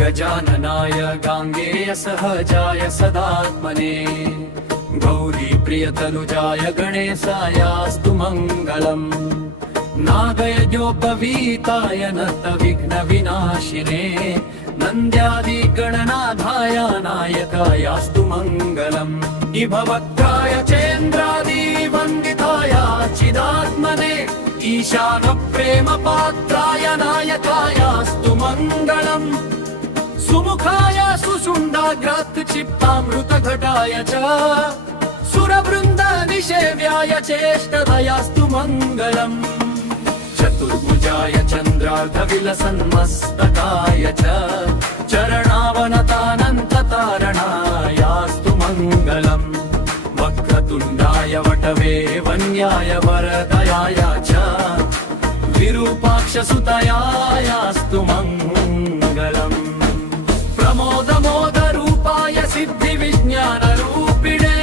गजाननाय गाङ्गेय सहजाय सदात्मने गौरी प्रियतनुजाय गणेशायास्तु मङ्गलम् नागयज्ञोपवीताय नतविघ्नविनाशिने नन्द्यादिगणनाथाय नायकायास्तु मङ्गलम् इभवक्त्राय चेन्द्रादिवन्दिताय चिदात्मने ईशानप्रेमपात्राय नायकायास्तु मङ्गलम् सुमुखाय सुषुण्डाग्रात्क्षिप्तामृतघटाय च सुरवृन्दनिषेव्याय चेष्टदयास्तु मङ्गलम् चतुर्भुजाय चन्द्रार्धविलसन्मस्तकाय च चरणावनतानन्ततारणायास्तु मङ्गलम् वक्रतुण्डाय वटवे वन्याय वरदयाय च विरूपाक्षसुतयायास्तु मङ्गलम् प्रमोदमोदरूपाय सिद्धिविज्ञानरूपिणे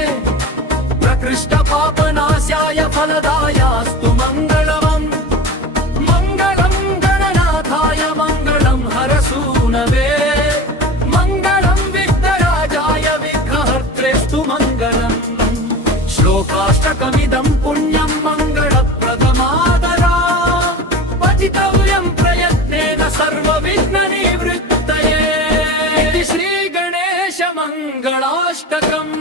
प्रकृष्टपापनाशाय फलदायास्तु मङ्गलम् मङ्गलम् गणनाथाय मङ्गलम् हरसूनवे मङ्गलम् विघ्नराजाय विघ्नहर्त्रेस्तु मङ्गलम् श्लोकाष्टकमिदं पुण्यं मङ्गलप्रदमादरा पठितव्यं प्रयत्नेन सर्वविघ्ननिवृत्तये इति श्रीगणेशमङ्गलाष्टकम्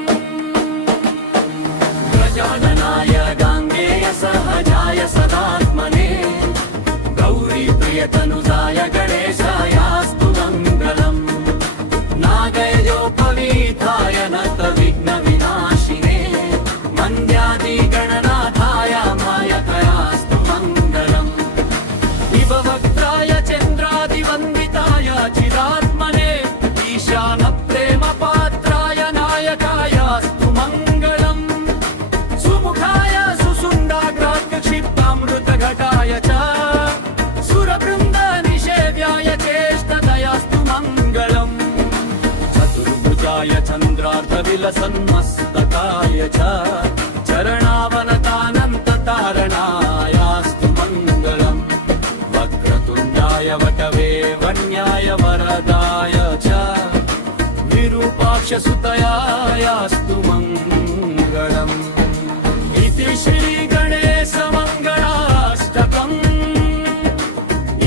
गजाननाय गाङ्गेय सहजाय सदात्मने गौरी प्रियतनुजाय गणेशायास्तु मङ्गलम् नागयजोपवीताय नतविघ्नविनाशिने मन्द्यादिगणनाथाय नायकायास्तु मङ्गलम् इभवक्त्राय चन्द्रादिवन्दिताय चिदात्मने ईशानप्रेमपात्राय नायकायास्तु मङ्गलम् सुमुखाय सुषुण्डाग्रात्क्षिप्तामृतघटाय च सुरवृन्दनिषेव्याय चेष्टदयास्तु मङ्गलम् चतुर्भुजाय चन्द्रार्धविलसन्मस्तकाय च चरणावनतानन्ततारणायास्तु मङ्गलम् वक्रतुण्डाय वटवे वन्याय वरदाय च विरूपाक्षसुतयायास्तु मङ्गलम् इति श्रीगणेशमङ्गलाष्टकम्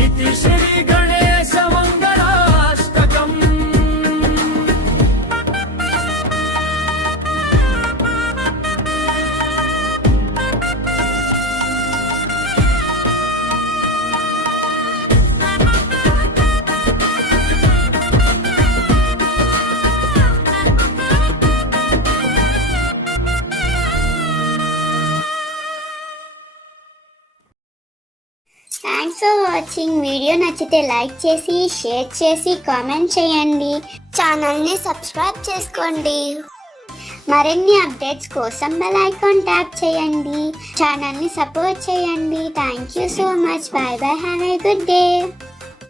इति श्रीगणेशमङ्गलाष्टकम् థ్యాంక్స్ ఫర్ వాచింగ్. వీడియో నచ్చితే లైక్ చేసి షేర్ చేసి కామెంట్ చేయండి. ఛానల్ని సబ్స్క్రైబ్ చేసుకోండి. మరిన్ని అప్డేట్స్ కోసం బెల్ ఐకాన్ ట్యాప్ చేయండి. ఛానల్ని సపోర్ట్ చేయండి. Thank you so much. By by. Have a good day.